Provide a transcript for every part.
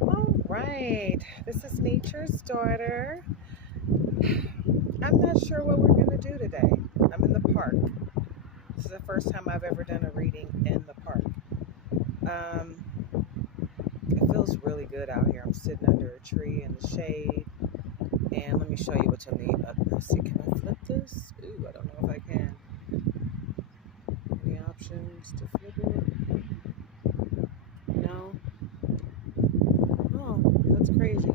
All right, this is Nature's Daughter. I'm not sure what we're going to do today. I'm in the park. This is the first time I've ever done a reading in the park. Um, it feels really good out here. I'm sitting under a tree in the shade. And let me show you what's on the. Let's see, can I flip this? Ooh, I don't know if I can. Any options to flip it? No? Oh, that's crazy.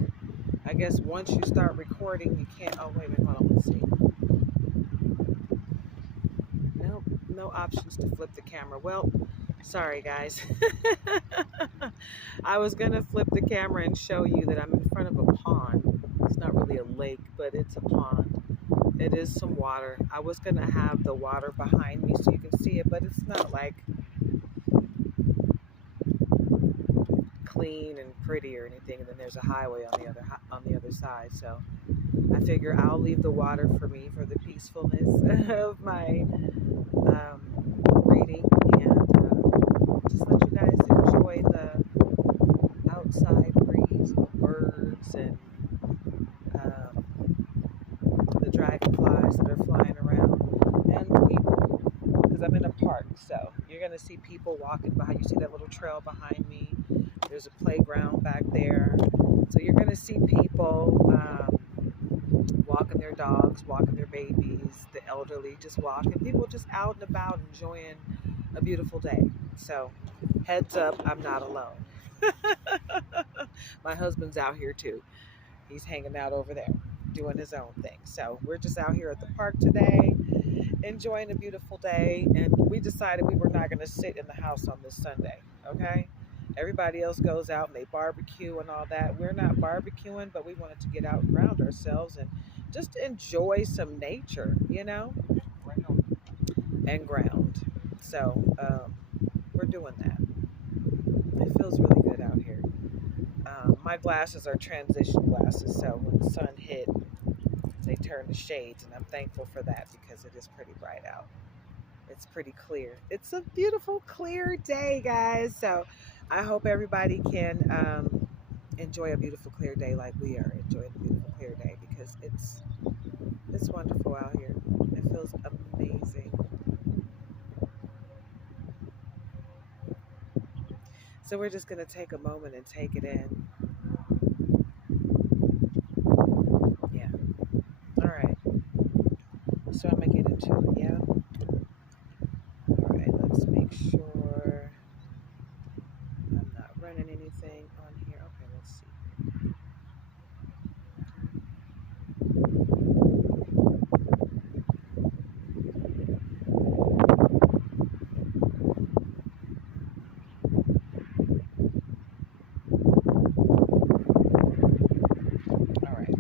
I guess once you start recording, you can't. Oh, wait a minute, hold on, let's see. Nope, no options to flip the camera. Well, sorry guys. I was gonna flip the camera and show you that I'm in front of a pond. It's not really a lake, but it's a pond. It is some water. I was gonna have the water behind me so you can see it, but it's not like clean and pretty or anything. And then there's a highway on the other side. So I figure I'll leave the water for me for the peacefulness of my reading, and just let you guys enjoy the outside breeze, the birds, and the dragonflies that are flying around, and people, because I'm in a park, so you're going to see people walking behind. You see that little trail behind me. There's a playground back there, so you're going to see people walking their dogs, walking their babies, the elderly just walking, people just out and about enjoying a beautiful day. So heads up, I'm not alone. My husband's out here too. He's hanging out over there doing his own thing. So we're just out here at the park today, enjoying a beautiful day. And we decided we were not going to sit in the house on this Sunday. Okay. Everybody else goes out and they barbecue and all that. We're not barbecuing, but we wanted to get out and ground ourselves and just enjoy some nature, and ground. So we're doing that. It feels really good out here. My glasses are transition glasses, so when the sun hit, they turn to shades, and I'm thankful for that because it is pretty bright out. It's pretty clear. It's a beautiful, clear day, guys. So I hope everybody can enjoy a beautiful, clear day like we are enjoying a beautiful, clear day, because it's wonderful out here. It feels amazing. So we're just going to take a moment and take it in. Yeah. All right. So I'm going to get into it. Yeah. All right. Let's make sure I'm not running anything on here. Okay. Let's see. All right.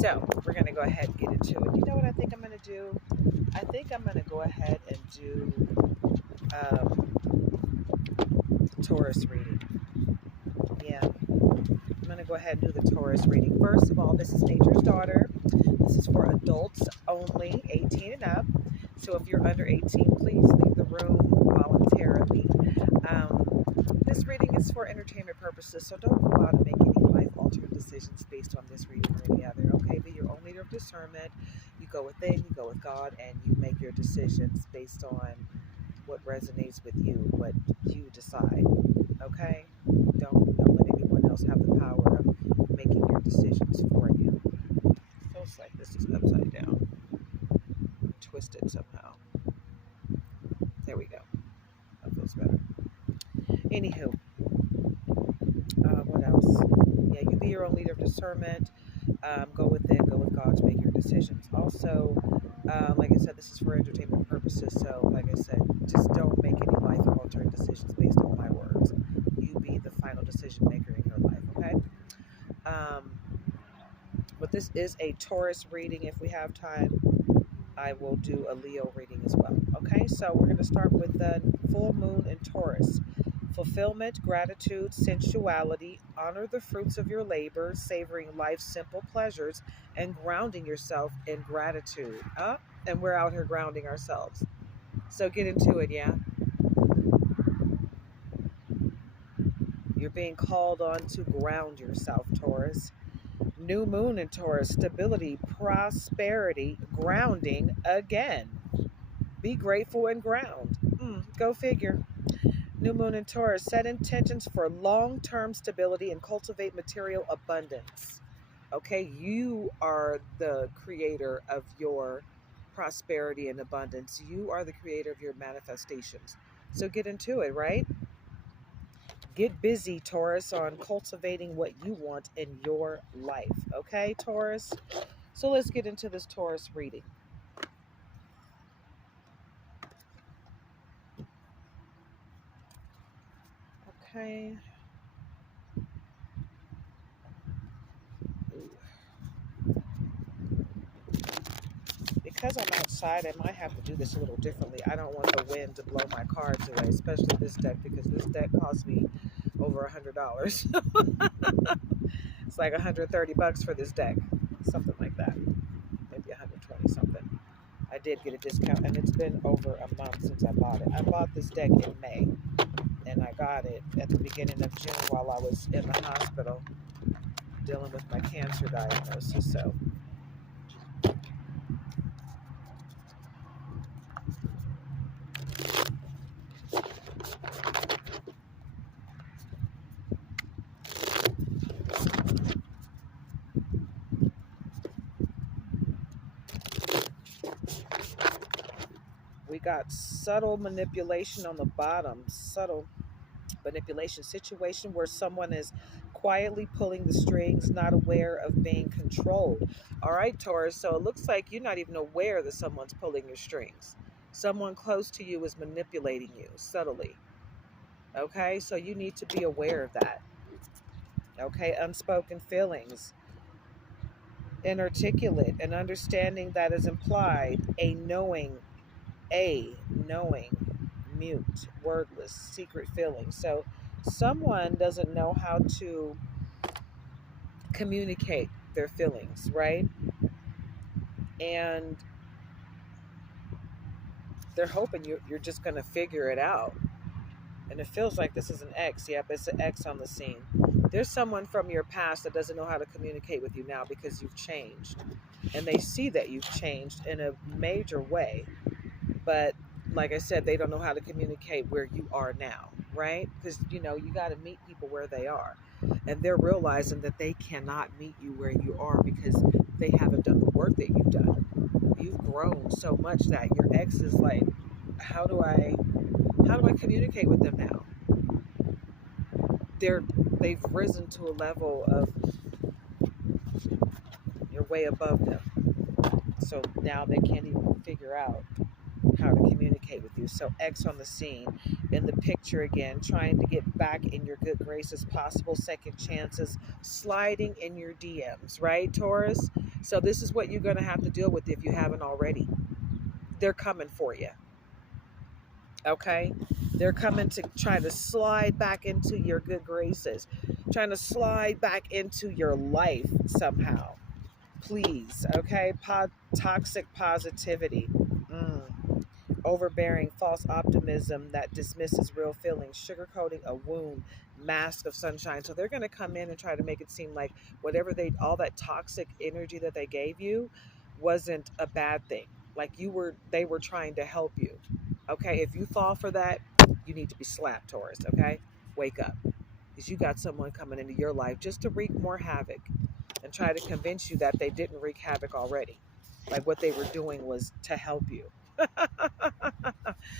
So we're going to go ahead and get into it. You know what I think I'm going to do? I think I'm going to go ahead and do Taurus reading. Yeah, I'm going to go ahead and do the Taurus reading. First of all, this is Nature's Daughter. This is for adults only, 18 and up. So if you're under 18, please leave the room voluntarily. This reading is for entertainment purposes, so don't go out and make any life-altering decisions based on this reading or any other. Okay, be your own leader of discernment. You go within, you go with God, and you make your decisions based on what resonates with you, what you decide. Okay? Don't let anyone else have the power of making your decisions for you. Feels like this is upside down, twisted somehow. There we go. That feels better. Anywho, what else? Yeah, you be your own leader of discernment. Go within, go with God to make your decisions. Also, like I said, this is for entertainment purposes. So, like I said, just don't make any life-altering decisions based on my words. You be the final decision maker in your life, okay? But this is a Taurus reading. If we have time, I will do a Leo reading as well. Okay, so we're going to start with the full moon in Taurus. Fulfillment, gratitude, sensuality, honor the fruits of your labor, savoring life's simple pleasures, and grounding yourself in gratitude. And we're out here grounding ourselves. So get into it, yeah? You're being called on to ground yourself, Taurus. New moon in Taurus, stability, prosperity, grounding again. Be grateful and ground. Go figure. New moon in Taurus, set intentions for long-term stability and cultivate material abundance. Okay, you are the creator of your prosperity and abundance. You are the creator of your manifestations. So get into it, right? Get busy, Taurus, on cultivating what you want in your life. Okay, Taurus? So let's get into this Taurus reading. Okay. Because I'm outside, I might have to do this a little differently. I don't want the wind to blow my cards away, especially this deck, because this deck cost me over $100. It's like $130 for this deck, something like that, maybe 120 something. I did get a discount, and it's been over a month since I bought it. I bought this deck in May, and I got it at the beginning of June while I was in the hospital dealing with my cancer diagnosis. So we got subtle manipulation on the bottom, subtle manipulation situation where someone is quietly pulling the strings, not aware of being controlled. All right, Taurus, so it looks like you're not even aware that someone's pulling your strings. Someone close to you is manipulating you subtly. Okay, so you need to be aware of that. Okay, unspoken feelings, inarticulate, an understanding that is implied, a knowing, mute, wordless, secret feeling. So someone doesn't know how to communicate their feelings, right? And they're hoping you're just going to figure it out. And it feels like this is an X. Yep, it's an X on the scene. There's someone from your past that doesn't know how to communicate with you now because you've changed. And they see that you've changed in a major way. But like I said, they don't know how to communicate where you are now, right? Because, you got to meet people where they are. And they're realizing that they cannot meet you where you are because they haven't done the work that you've done. You've grown so much that your ex is like, how do I communicate with them now? They've risen to a level of, you're way above them. So now they can't even figure out how to communicate with you. So X on the scene, in the picture again, trying to get back in your good graces, possible second chances, sliding in your DMs, right, Taurus? So this is what you're going to have to deal with if you haven't already. They're coming for you. Okay? They're coming to try to slide back into your good graces, trying to slide back into your life somehow. Please, okay? Toxic positivity. Overbearing false optimism that dismisses real feelings, sugarcoating a wound, mask of sunshine. So they're going to come in and try to make it seem like whatever all that toxic energy that they gave you wasn't a bad thing. Like they were trying to help you. Okay, if you fall for that, you need to be slapped, Taurus. Okay, wake up, because you got someone coming into your life just to wreak more havoc and try to convince you that they didn't wreak havoc already. Like what they were doing was to help you.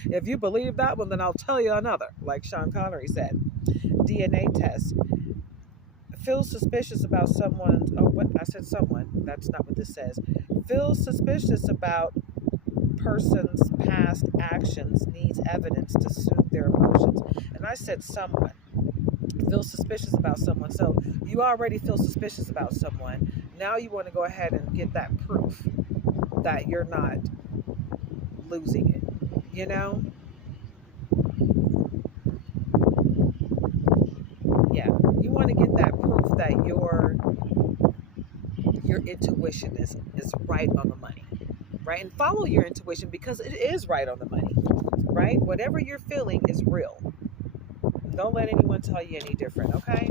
If you believe that one, then I'll tell you another, like Sean Connery said. DNA test. Feel suspicious about someone's, what I said someone, that's not what this says. Feel suspicious about person's past actions, needs evidence to soothe their emotions. And I said someone. Feel suspicious about someone. So you already feel suspicious about someone. Now you want to go ahead and get that proof that you're not losing it, Yeah, you want to get that proof that your intuition is right on the money, right? And follow your intuition because it is right on the money, right? Whatever you're feeling is real. Don't let anyone tell you any different, okay?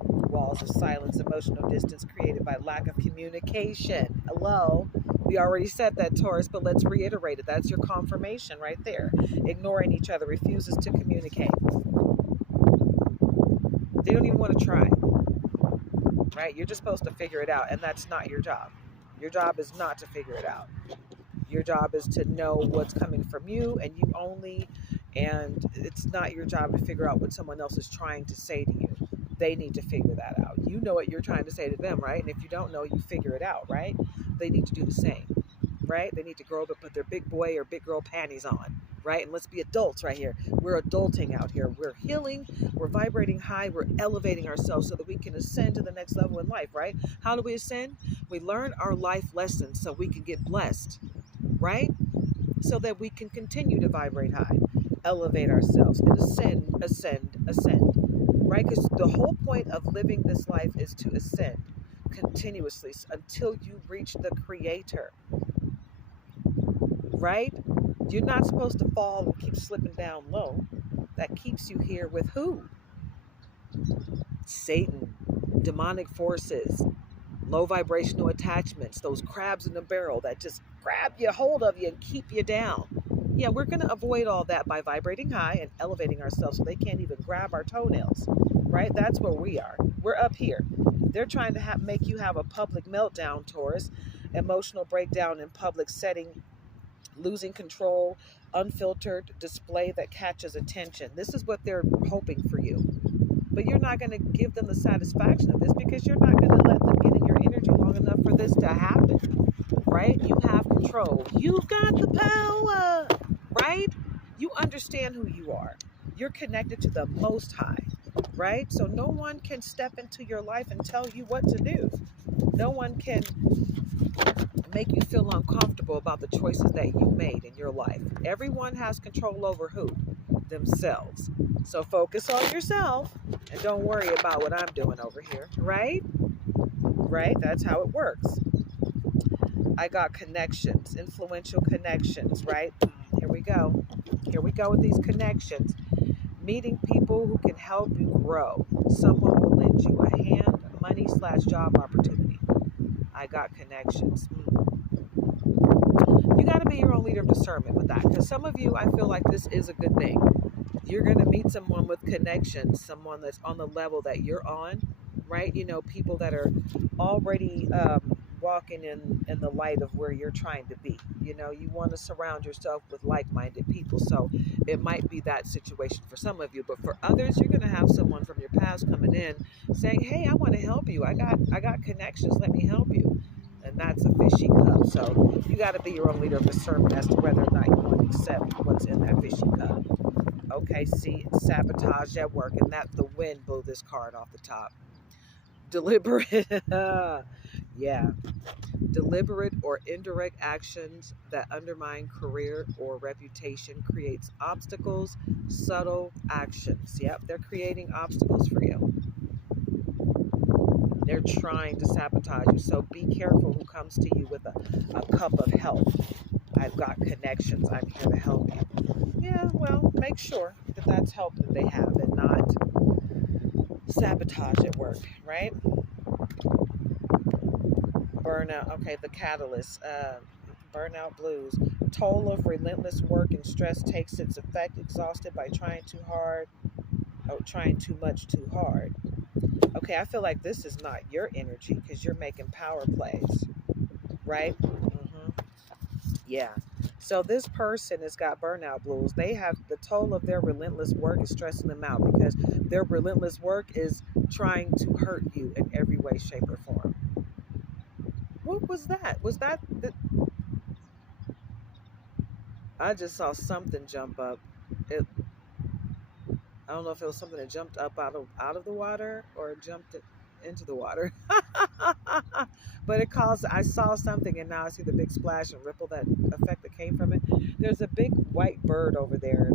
Walls of silence, emotional distance created by lack of communication. Hello? We already said that, Taurus, but let's reiterate it. That's your confirmation right there. Ignoring each other, refuses to communicate. They don't even want to try, right? You're just supposed to figure it out, and that's not your job. Your job is not to figure it out. Your job is to know what's coming from you and you only, and it's not your job to figure out what someone else is trying to say to you. They need to figure that out. You know what you're trying to say to them, right? And if you don't know, you figure it out, right? They need to do the same, right? They need to grow up and put their big boy or big girl panties on, right? And let's be adults right here. We're adulting out here. We're healing. We're vibrating high. We're elevating ourselves so that we can ascend to the next level in life, right? How do we ascend? We learn our life lessons so we can get blessed, right? So that we can continue to vibrate high, elevate ourselves, and ascend, ascend, ascend, right? Because the whole point of living this life is to ascend continuously until you reach the Creator, right? You're not supposed to fall and keep slipping down low. That keeps you here with who? Satan, demonic forces, low vibrational attachments, those crabs in the barrel that just grab you, hold of you, and keep you down. Yeah, we're going to avoid all that by vibrating high and elevating ourselves so they can't even grab our toenails, right? That's where we are. We're up here. They're trying to make you have a public meltdown, Taurus, emotional breakdown in public setting, losing control, unfiltered display that catches attention. This is what they're hoping for you. But you're not going to give them the satisfaction of this because you're not going to let them get in your energy long enough for this to happen, right? You have control. You've got the power, right? You understand who you are. You're connected to the Most High, right? So no one can step into your life and tell you what to do. No one can make you feel uncomfortable about the choices that you made in your life. Everyone has control over who? Themselves. So focus on yourself and don't worry about what I'm doing over here, right? Right? That's how it works. I got connections, influential connections, right? Here we go. Here we go with these connections. Meeting people who can help you grow. Someone will lend you a hand, money/job opportunity. I got connections. You got to be your own leader of discernment with that. Because some of you, I feel like this is a good thing. You're going to meet someone with connections, someone that's on the level that you're on, right? You know, people that are already walking in the light of where you're trying to be. You know, you want to surround yourself with like-minded people. So it might be that situation for some of you, but for others, you're going to have someone from your past coming in saying, hey, I want to help you. I got connections. Let me help you. And that's a fishy cup. So you got to be your own leader of discernment as to whether or not you want to accept what's in that fishy cup. Okay, see, sabotage at work, and that the wind blew this card off the top. Deliberate, yeah, deliberate or indirect actions that undermine career or reputation creates obstacles, subtle actions. Yep, they're creating obstacles for you. They're trying to sabotage you. So be careful who comes to you with a cup of help. I've got connections. I'm here to help you. Yeah, well, make sure that that's help that they have and not sabotage at work, right? Burnout. Okay, the catalyst. Burnout blues. Toll of relentless work and stress takes its effect. Exhausted by trying too hard. Oh, trying too much too hard. Okay, I feel like this is not your energy because you're making power plays, right? Yeah. So this person has got burnout blues. They have the toll of their relentless work is stressing them out because their relentless work is trying to hurt you in every way, shape, or form. What was that? Was that the... I just saw something jump up. I don't know if it was something that jumped up out of the water or jumped into the water. But it caused, I saw something and now I see the big splash and ripple that effect that came from it. There's a big white bird over there,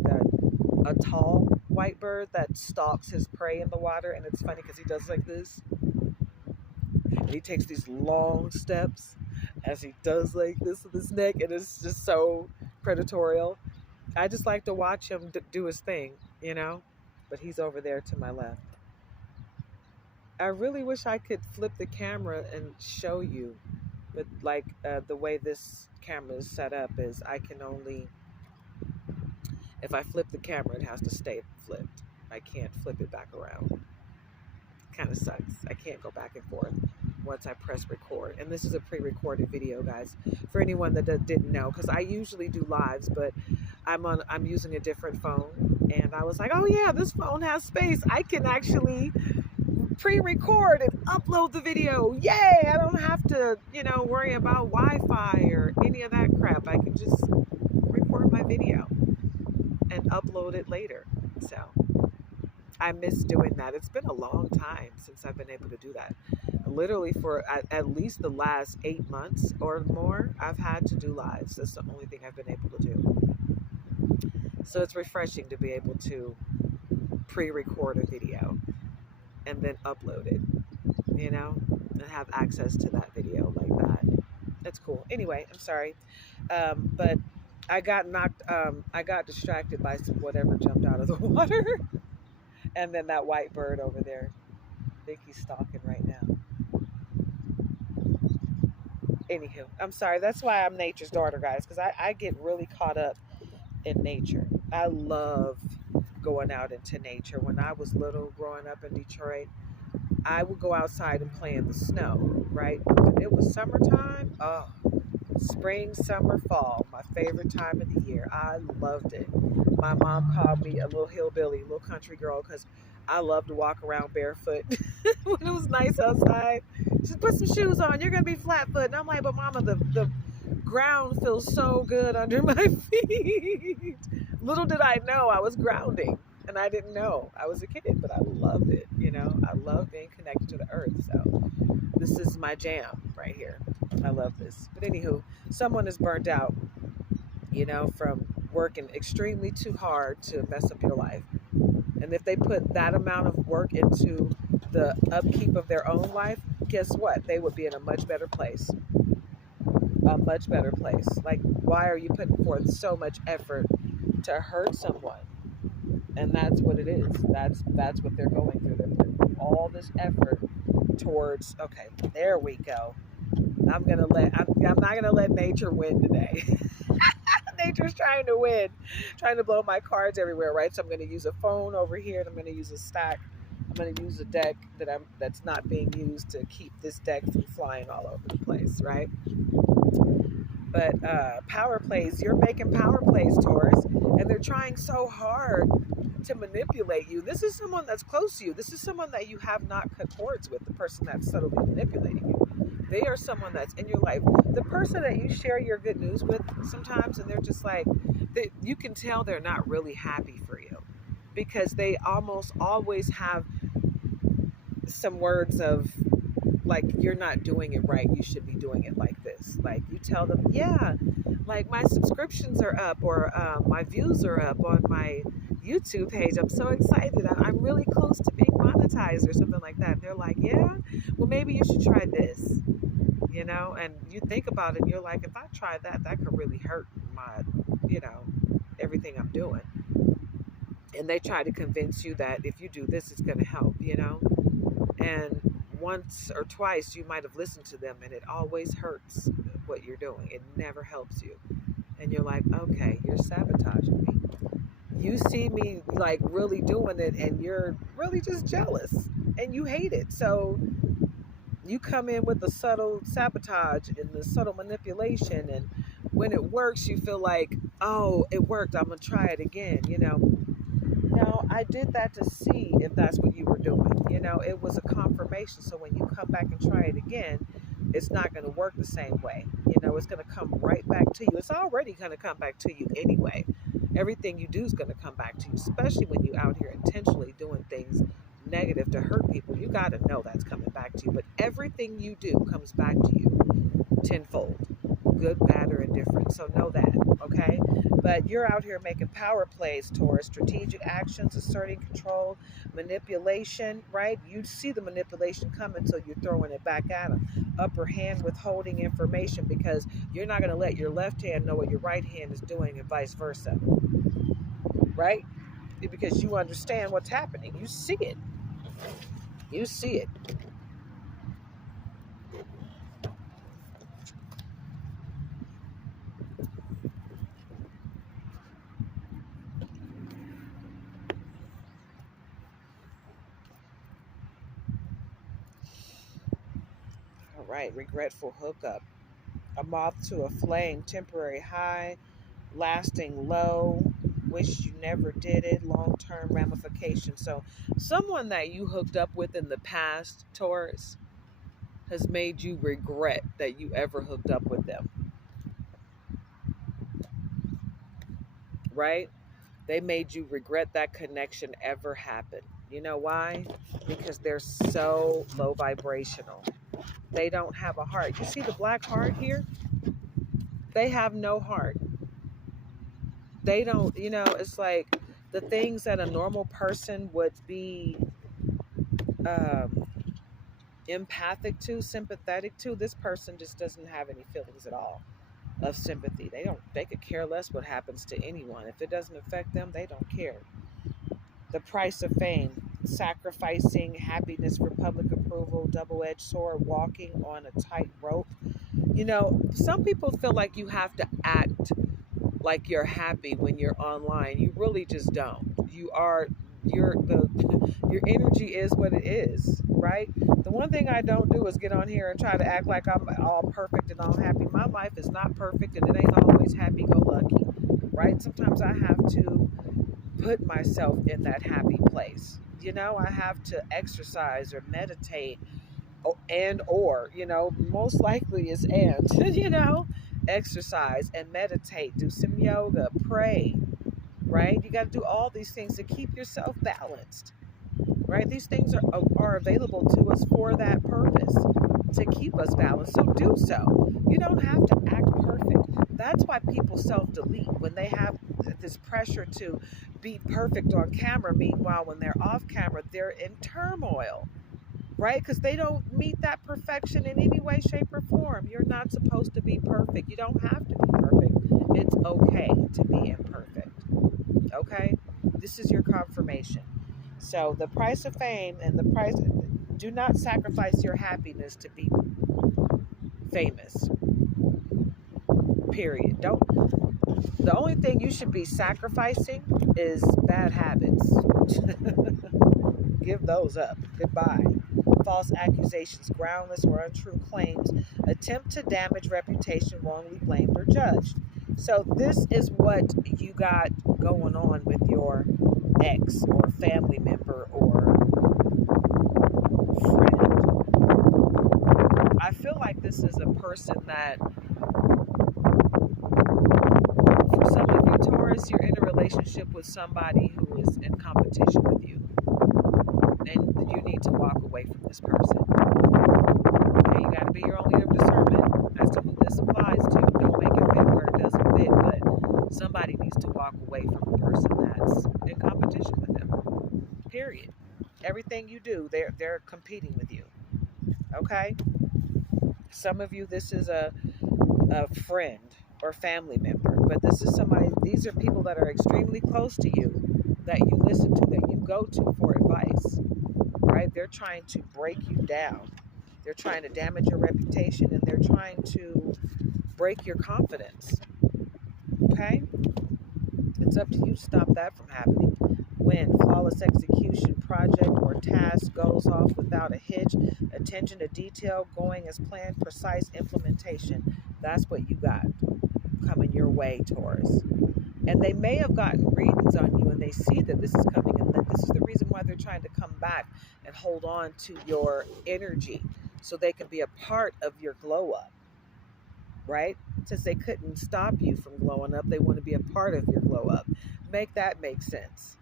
a tall white bird that stalks his prey in the water. And it's funny because he does like this. And he takes these long steps as he does like this with his neck. And it's just so predatorial. I just like to watch him do his thing. you know, but he's over there to my left. I really wish I could flip the camera and show you, but like the way this camera is set up is I can only, if I flip the camera, it has to stay flipped. I can't flip it back around. Kind of sucks. I can't go back and forth once I press record. And this is a pre-recorded video, guys, for anyone that didn't know, because I usually do lives, but I'm using a different phone, and I was like, oh yeah, this phone has space. I can actually pre-record and upload the video. Yay! I don't have to, worry about Wi-Fi or any of that crap. I can just record my video and upload it later. So I miss doing that. It's been a long time since I've been able to do that. Literally for at least the last 8 months or more, I've had to do lives. That's the only thing I've been able to do. So it's refreshing to be able to pre-record a video and then upload it, and have access to that video like that. That's cool. Anyway, I'm sorry. But I got distracted by whatever jumped out of the water. And then that white bird over there, I think he's stalking right now. Anywho, I'm sorry. That's why I'm nature's daughter, guys, because I get really caught up in nature. I love going out into nature. When I was little, growing up in Detroit, I would go outside and play in the snow, right? When it was summertime, oh, spring, summer, fall, my favorite time of the year. I loved it. My mom called me a little hillbilly, little country girl, because I love to walk around barefoot when it was nice outside. She said, put some shoes on, you're going to be flat-footed. And I'm like, but Mama, the ground feels so good under my feet. Little did I know I was grounding, and I didn't know. I was a kid, but I loved it, I love being connected to the earth. So this is my jam right here. I love this. But anywho, someone is burnt out, from working extremely too hard to mess up your life. And if they put that amount of work into the upkeep of their own life, guess what? They would be in a much better place. A much better place. Like, why are you putting forth so much effort to hurt someone? And that's what it is. That's what they're going through. They're putting all this effort towards, okay, there we go. I'm not gonna let nature win today. Nature's trying to win, trying to blow my cards everywhere, right? So I'm gonna use a phone over here, and I'm gonna use a stack. I'm gonna use a deck that's not being used to keep this deck from flying all over the place, right? But power plays, you're making power plays, Taurus, and they're trying so hard to manipulate you. This is someone that's close to you. This is someone that you have not cut cords with, the person that's subtly manipulating you. They are someone that's in your life. The person that you share your good news with sometimes, and they're just like, you can tell they're not really happy for you, because they almost always have some words of, like, you're not doing it right. You should be doing it like this. Like, you tell them, yeah, like, my subscriptions are up, or my views are up on my YouTube page. I'm so excited. I'm really close to being monetized or something like that. And they're like, yeah, well, maybe you should try this, and you think about it, and you're like, if I try that, that could really hurt my, everything I'm doing. And they try to convince you that if you do this, it's going to help, and once or twice you might have listened to them, and it always hurts what you're doing. It never helps you. And you're like, okay, you're sabotaging me. You see me like really doing it, and you're really just jealous, and you hate it. So you come in with the subtle sabotage and the subtle manipulation, and when it works, you feel like, oh, it worked, I'm gonna try it again. No, I did that to see if that's what you were doing. It was a confirmation. So when you come back and try it again, it's not going to work the same way. It's going to come right back to you. It's already going to come back to you anyway. Everything you do is going to come back to you, especially when you're out here intentionally doing things negative to hurt people. You got to know that's coming back to you. But everything you do comes back to you tenfold, good, bad, or indifferent. So know that, okay? But you're out here making power plays, Taurus, strategic actions, asserting control, manipulation, right? You see the manipulation coming, so you're throwing it back at them. Upper hand withholding information, because you're not going to let your left hand know what your right hand is doing, and vice versa, right? because you understand what's happening. You see it. You see it. All right, regretful hookup. A moth to a flame, temporary high, lasting low, wish you never did it, long term ramifications. So, someone that you hooked up with in the past, Taurus, has made you regret that you ever hooked up with them, right? They made you regret that connection ever happened. You know why? Because they're so low vibrational. They don't have a heart. You see the black heart here? They have no heart. They don't, it's like the things that a normal person would be um, empathic to, sympathetic to, this person just doesn't have any feelings at all of sympathy. They could care less what happens to anyone. If it doesn't affect them, they don't care. The price of fame, sacrificing happiness for public approval, double-edged sword, walking on a tightrope. Some people feel like you have to act like you're happy when you're online. You really just don't. Your energy is what it is, right? The one thing I don't do is get on here and try to act like I'm all perfect and all happy. My life is not perfect and it ain't always happy-go-lucky, right? Sometimes I have to put myself in that happy place. I have to exercise or meditate or most likely is exercise and meditate, do some yoga, pray, right? You got to do all these things to keep yourself balanced, right? These things are available to us for that purpose, to keep us balanced. So do so. You don't have to act perfect. That's why people self-delete when they have this pressure to be perfect on camera. Meanwhile, when they're off camera, they're in turmoil, right? Because they don't meet that perfection in any way, shape, or form. You're not supposed to be perfect. You don't have to be perfect. It's okay to be imperfect. Okay? This is your confirmation. So the price of fame and do not sacrifice your happiness to be famous. Period. The only thing you should be sacrificing is bad habits. Give those up. Goodbye. False accusations, groundless or untrue claims, attempt to damage reputation, wrongly blamed or judged. So this is what you got going on with your ex or family member or friend. I feel like this is a person that, for some of you Taurus, you're in a relationship with somebody who is in competition with you. And you need to walk away from this person. Okay, you got to be your own leader of discernment as to who this applies to. Don't make it fit where it doesn't fit, but somebody needs to walk away from a person that's in competition with them. Period. Everything you do, they're competing with you. Okay? Some of you, this is a friend or family member, but these are people that are extremely close to you, that you listen to, that you go to for advice, right? They're trying to break you down. They're trying to damage your reputation, and they're trying to break your confidence. Okay? It's up to you to stop that from happening. When flawless execution, project or task goes off without a hitch, attention to detail, going as planned, precise implementation. That's what you got coming your way, Taurus. And they may have gotten readings on you and they see that this is coming, and that this is the reason why they're trying to come back and hold on to your energy so they can be a part of your glow up, right? Since they couldn't stop you from glowing up, they want to be a part of your glow up. Make that make sense.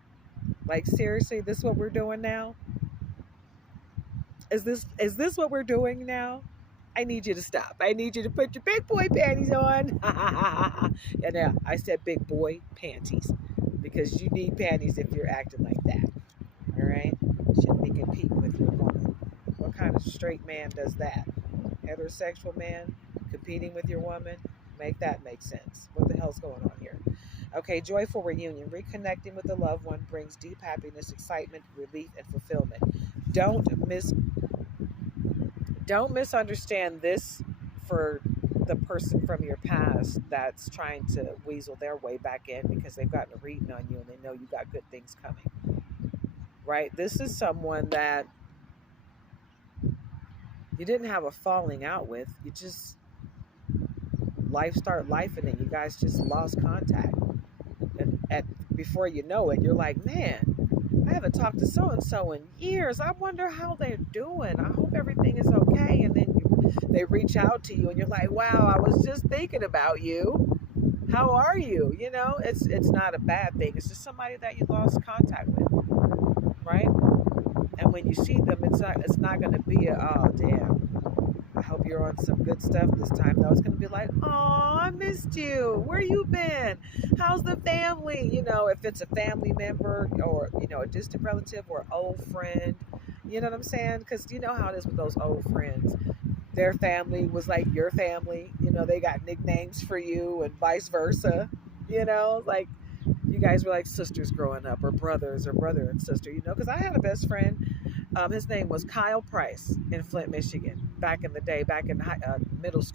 Like, seriously, this is what we're doing now? Is this what we're doing now? I need you to stop. I need you to put your big boy panties on. And now I said big boy panties because you need panties if you're acting like that. All right? Shouldn't be competing with your woman. What kind of straight man does that? Heterosexual man competing with your woman? Make that make sense. What the hell's going on here? Okay, joyful reunion. Reconnecting with a loved one brings deep happiness, excitement, relief, and fulfillment. Don't miss don't misunderstand this for the person from your past that's trying to weasel their way back in because they've gotten a reading on you and they know you got good things coming. Right? This is someone that you didn't have a falling out with. You just life start life and then you guys just lost contact. And before you know it, you're like, man, I haven't talked to so and so in years. I wonder how they're doing. I hope everything is okay. And then they reach out to you, and you're like, wow, I was just thinking about you. How are you? You know, it's not a bad thing. It's just somebody that you lost contact with, right? And when you see them, it's not going to be a, oh damn, I hope you're on some good stuff this time. No, it's going to be like, oh, I missed you. Where you been? How's the family? You know, if it's a family member or, you know, a distant relative or old friend, you know what I'm saying? Because you know how it is with those old friends. Their family was like your family. You know, they got nicknames for you and vice versa. You know, like you guys were like sisters growing up or brothers or brother and sister, you know, because I had a best friend. His name was Kyle Price in Flint, Michigan, back in the day, back in middle school.